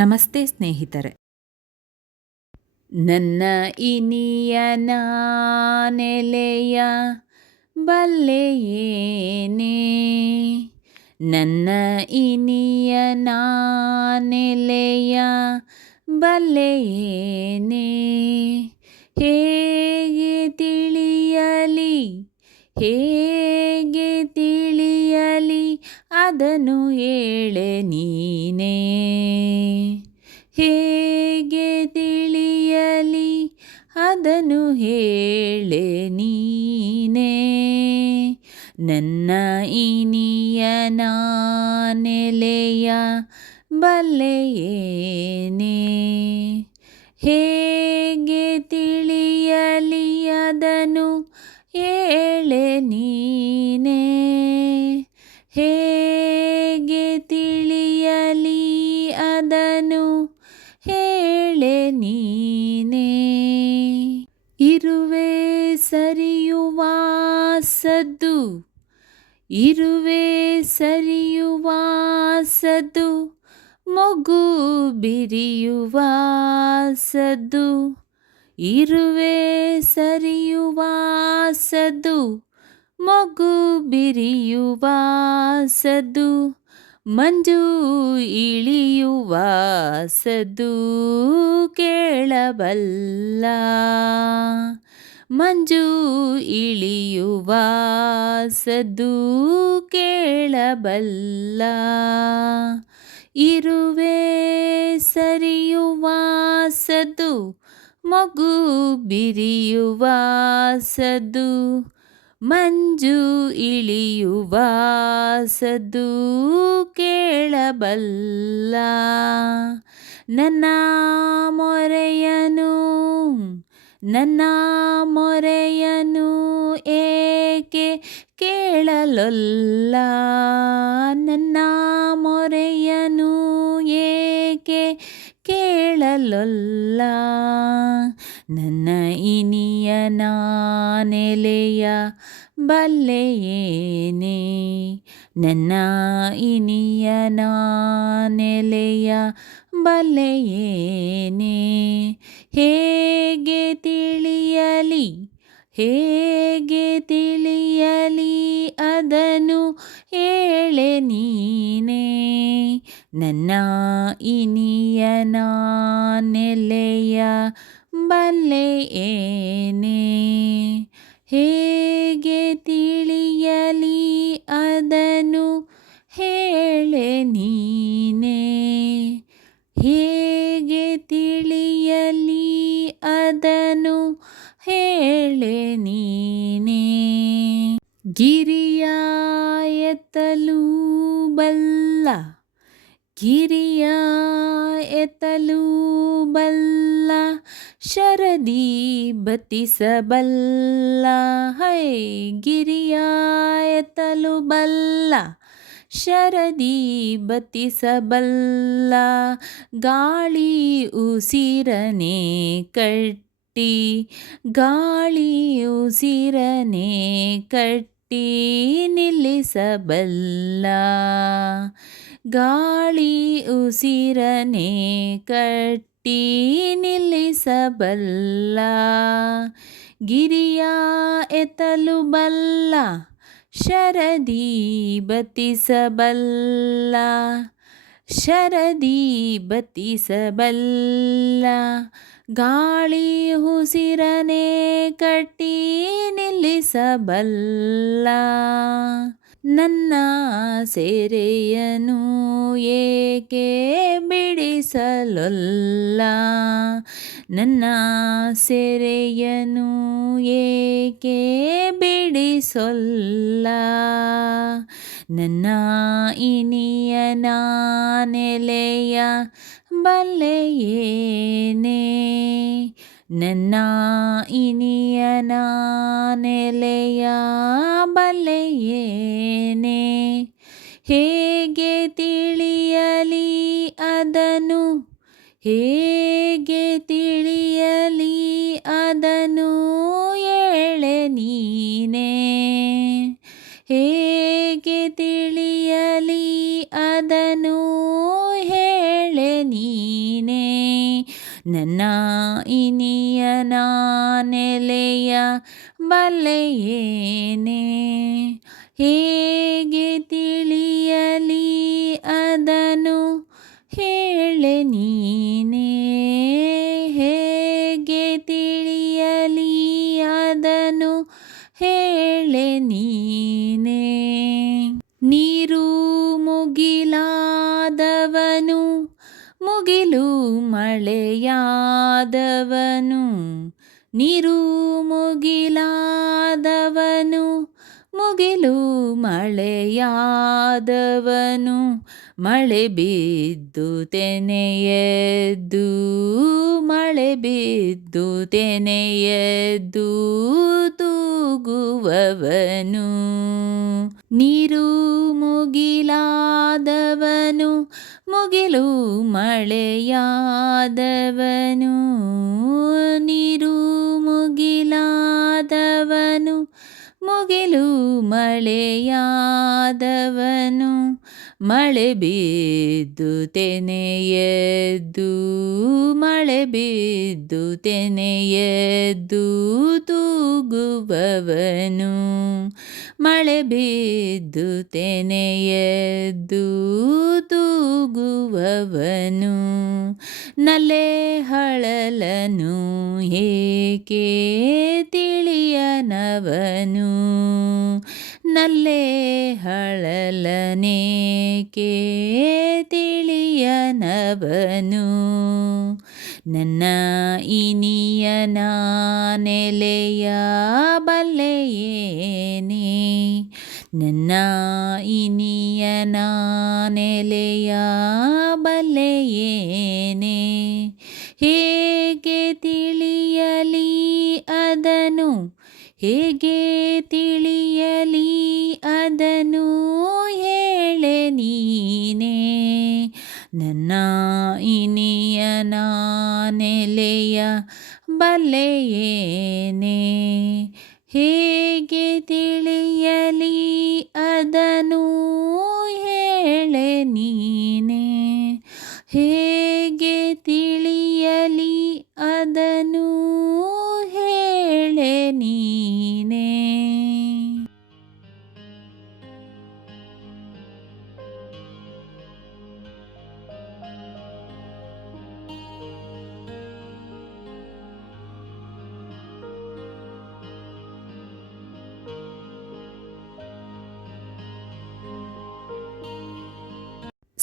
ನಮಸ್ತೆ ಸ್ನೇಹಿತರೆ. ನನ್ನ ಇನಿಯ ನೆಲೆಯ ಬಲ್ಲೆಯೇನೆ? ನನ್ನ ಇನಿಯ ನೆಲೆಯ ಬಲ್ಲೆಯೇನೆ? ಹೇಗೆ ತಿಳಿಯಲಿ? ಹೇಗೆ ತಿಳಿಯಲಿ? ಅದನ್ನು ಹೇಳೆ ನೀನೇ? ಹೇಗೆ ತಿಳಿಯಲಿ? ಅದನ್ನು ಹೇಳೆ ನೀನೇ. ನನ್ನ ಇನಿಯ ನೆಲೆಯ ಬಲ್ಲೆಯೇನೆ. ಹೇಗೆ ತಿಳಿಯಲಿ? ಅದನ್ನು ಹೇಳೆ ನೀನೇ. ಹೇಗೆ ತಿಳಿಯಲಿ ನೀನೇ. ಇರುವೆ ಸರಿಯುವ ಸದ್ದು. ಇರುವೆ ಸರಿಯುವ ಸದ್ದು. ಮೊಗು ಬಿರಿಯುವ ಸದ್ದು. ಇರುವೆ ಸರಿಯುವ ಸದ್ದು. ಮೊಗು ಬಿರಿಯುವ ಸದ್ದು. ಮಂಜು ಇಳಿಯುವ ಸದ್ದು ಕೇಳಬಲ್ಲ. ಮಂಜು ಇಳಿಯುವ ಸದ್ದು ಕೇಳಬಲ್ಲ. ಇರುವೆ ಸರಿಯುವ ಸದ್ದು ಮಗು ಬಿರಿಯುವ ಸದ್ದು ಮಂಜು ಇಳಿಯುವ ಸದ್ದು ಕೇಳಬಲ್ಲ. ನನ್ನ ಮೊರೆಯನು ನನ್ನ ಮೊರೆಯನು ಏಕೆ ಕೇಳಲೊಲ್ಲ? ನನ್ನ ಮೊರೆಯನು ಏಕೆ ಕೇಳಲೊಲ್ಲ? ನನ್ನ ಇನಿಯ ನೆಲೆಯ ಬಲ್ಲೆಯೇನೆ? ನನ್ನ ಇನಿಯ ನೆಲೆಯ ಬಲ್ಲೆಯೇನೆ? ಹೇಗೆ ತಿಳಿಯಲಿ? ಹೇಗೆ ನನ್ನ ಇನಿಯ ನೆಲೆಯ ಬಲ್ಲೆಯೇನೆ ಹೇಗೆ ತಿಳಿಯಲಿ ಅದನು ಹೇಳೆ ನೀನೇ? ಹೇಗೆ ತಿಳಿಯಲಿ ಅದನು ಹೇಳೆ ನೀನೇ? ಗಿರಿಯ ಎತ್ತಲೂ ಬಲ್ಲ ಗಿರಿಯ ಎತ್ತಲು ಬಲ್ಲ, ಶರದಿ ಬತ್ತಿಸಬಲ್ಲ. ಹೈ, ಗಿರಿಯ ಎತ್ತಲು ಬಲ್ಲ, ಶರದಿ ಬತ್ತಿಸಬಲ್ಲ. ಗಾಳಿ ಉಸಿರನೆ ಕಟ್ಟಿ, ಗಾಳಿ ಉಸಿರನೆ ಕಟ್ಟಿ ನಿಲ್ಲಿಸಬಲ್ಲ. ಗಾಳಿ ಉಸಿರನೆ ಕಟ್ಟಿ ನಿಲ್ಲಿಸಬಲ್ಲ. ಗಿರಿಯ ಎತ್ತಲು ಬಲ್ಲ, ಶರದಿ ಬತ್ತಿಸಬಲ್ಲ. ಶರದಿ ಬತ್ತಿಸಬಲ್ಲ. ಗಾಳಿ ಉಸಿರನೆ ಕಟ್ಟಿ ನಿಲ್ಲಿಸಬಲ್ಲ. ನನ್ನ ಸೆರೆಯನು ಏಕೆ ಬಿಡಿಸಲೊಲ್ಲ? ನನ್ನ ಸೆರೆಯನು ಏಕೆ ಬಿಡಿಸೊಲ್ಲ? ನನ್ನ ಇನಿಯ ನೆಲೆಯ ಬಲ್ಲೆಯೇನೆ? ನನ್ನ ಇನಿಯ ನೆಲೆಯ ಬಲೆಯೇನೇ. ಹೇಗೆ ತಿಳಿಯಲಿ ಅದನು? ಹೇಗೆ ತಿಳಿಯಲಿ ಅದನು? ಏಳೆ ನೀನೇ. ಹೇಗೆ ಹೇಗೆ ತಿಳಿಯಲಿ ಅದನು ಹೇಳೆ ನೀನೇ? ಹೇಗೆ ತಿಳಿಯಲಿ ಅದನು ಹೇಳೆ ನೀನೇ? ನೀರು ಮುಗಿಲಾದವನು, ಮುಗಿಲು ಮಳೆಯಾದವನು. ನೀರು ಮುಗಿಲಾದವನು ಮುಗಿಲು ಮಳೆಯಾದವನು ಮಳೆ ಬಿದ್ದು ತೆನೆಯದ್ದು ಮಳೆ ಬಿದ್ದು ತೆನೆಯದ್ದು ತೂಗುವವನು. ನೀರು ಮುಗಿಲಾದವನು ಮುಗಿಲು ಮಳೆಯಾದವನು. ಮುಗಿಲು ಮಳೆಯಾದವನು ಮಳೆ ಬಿದ್ದು ತೆನೆಯದ್ದು ಮಳೆ ಬಿದ್ದು ತೆನೆಯದ್ದು ತೂಗುವವನು ಮಳೆ ಬಿದ್ದು ತೆನೆಯದ್ದು ತೂಗುವವನು ನಲೆ ಹಳಲನು ಏಕೆ ತಿಳಿಯನವನು? ನಲ್ಲೆ ಹಳಲನೇಕೆ ತಿಳಿಯನವನು? ನನ್ನ ಇನಿಯನ ನೆಲೆಯ ಬಲ್ಲೆಯೇನೆ ನನ್ನ ಇನಿಯನ ನೆಲೆಯ ಬಲ್ಲೆಯೇನೆ ಹೇಗೆ ತಿಳಿಯಲಿ ಅದನು? ಹೇಗೆ ತಿಳಿಯಲಿ ಅದನು ಹೇಳೆ ನೀನೇ? ನನ್ನ ನೆಲೆಯ ಬಲ್ಲೆಯೇನೆ ಹೇಗೆ ತಿಳಿಯಲಿ ಅದನು ಹೇಳೆ ನೀನೇ? ಹೇಗೆ